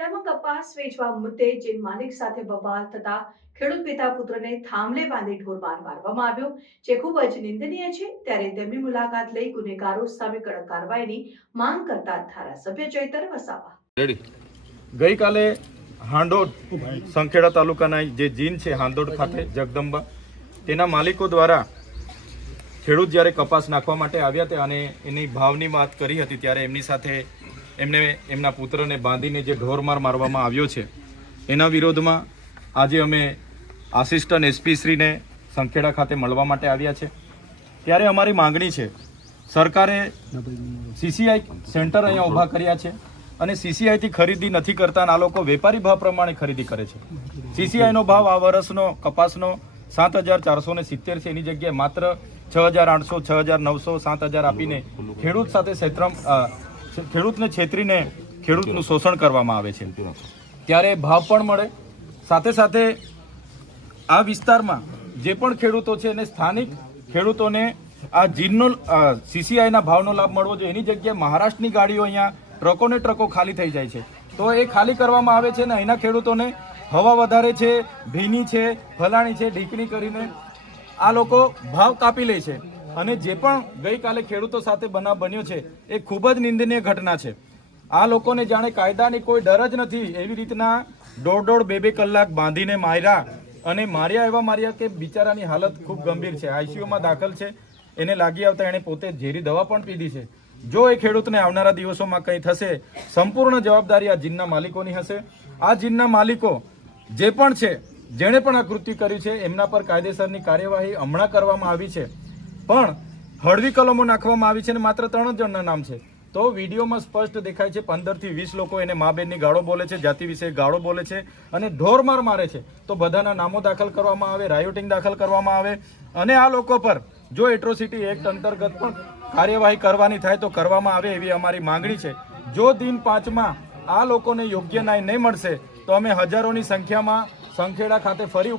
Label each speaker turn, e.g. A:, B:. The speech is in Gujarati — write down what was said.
A: સંખેડામાં કપાસ વેચવા મુદ્દે જીન માલિક સાથે બબાલ થતા ખેડૂત પિતા પુત્રને થાંભલે બાંધી ઢોરમાર મારવામાં આવ્યો, જે ખૂબ જ નિંદનીય છે. ત્યારે તેમની મુલાકાત લઈ ગુનેગારો સામે કડક કાર્યવાહીની માંગ કરતા ધારાસભ્ય ચૈતર વસાવા.
B: ગઈકાલે હાંડોડ સંખેડા તાલુકાના જે જીન છે હાંડોડ ખાતે જગદંબા, તેના માલિકો દ્વારા ખેડૂત જ્યારે કપાસ નાખવા માટે આવ્યા હતા અને એની ભાવની વાત કરી હતી, ત્યારે એમની સાથે એમને એમના પુત્રને બાંધીને જે ઢોરમાર મારવામાં આવ્યો છે એના વિરોધમાં આજે અમે આસિસ્ટન્ટ એસપી શ્રીને સંખેડા ખાતે મળવા માટે આવ્યા છે. ત્યારે અમારી માંગણી છે સરકારે સીસીઆઈ સેન્ટર અહીંયા ઊભા કર્યા છે અને સીસીઆઈથી ખરીદી નથી કરતા આ લોકો વેપારી ભાવ પ્રમાણે ખરીદી કરે છે. સીસીઆઈનો ભાવ આ વર્ષનો કપાસનો સાત હજાર ચારસો ને સિત્તેર છે એની જગ્યાએ માત્ર છ હજાર આઠસો છ હજાર નવસો સાત હજાર આપીને ખેડૂત સાથે અ, ખેડૂતને છેતરીને ખેડૂતનું શોષણ કરવામાં આવે છે. ત્યારે ભાવ પણ મળે. સાથે સાથે આ વિસ્તારમાં જે પણ ખેડૂતો છે એને સ્થાનિક ખેડૂતોને આ જીનનો સીસીઆઈના ભાવનો લાભ મળવો જોઈએ. એની જગ્યાએ મહારાષ્ટ્રની ગાડીઓ અહીંયા ટ્રકોને ટ્રકો ખાલી થઈ જાય છે. તો એ ખાલી કરવામાં આવે છે ને અહીંના ખેડૂતોને હવા વધારે છે ભીની છે ફલાણી છે ઢીકણી કરીને આ લોકો ભાવ કાપી લે છે. અને જે પણ ગઈકાલે ખેડૂતો સાથે બનાવ બન્યો છે, એ ખૂબ જ નિંદનીય ઘટના છે. આ લોકોને જાણે કાયદાની કોઈ ડર જ નથી એવી રીતના દોઢ દોઢ બે બે કલાક બાંધીને માર્યા અને માર્યા એવા માર્યા કે બિચારાની હાલત ખૂબ ગંભીર છે. આઈસીયુમાં દાખલ છે. એને લાગી આવતા એણે પોતે ઝેરી દવા પણ પીધી છે. જો એ ખેડૂતને આવનારા દિવસોમાં કંઈ થશે, સંપૂર્ણ જવાબદારી આ જીનના માલિકોની હશે. આ જીનના માલિકો જે પણ છે, જેણે પણ આ કૃત્ય કર્યું છે, એમના પર કાયદેસરની કાર્યવાહી હમણાં કરવામાં આવી છે. પણ હળવી કલમો નાખવામાં આવી છે અને માત્ર ત્રણ જ જણના નામ છે. તો વિડીયોમાં સ્પષ્ટ દેખાય છે, પંદરથી વીસ લોકો એને મા બેનની ગાળો બોલે છે, જાતિ વિશે ગાળો બોલે છે અને ઢોરમાર મારે છે. તો બધાના નામો દાખલ કરવામાં આવે, રાયોટિંગ દાખલ કરવામાં આવે અને આ લોકો પર જો એટ્રોસિટી એક્ટ અંતર્ગત પણ કાર્યવાહી કરવાની થાય તો કરવામાં આવે એવી અમારી માંગણી છે. જો દિન પાંચમાં આ લોકોને યોગ્ય ન્યાય નહીં મળશે, તો અમે હજારોની સંખ્યામાં સંખેડા ખાતે ફરી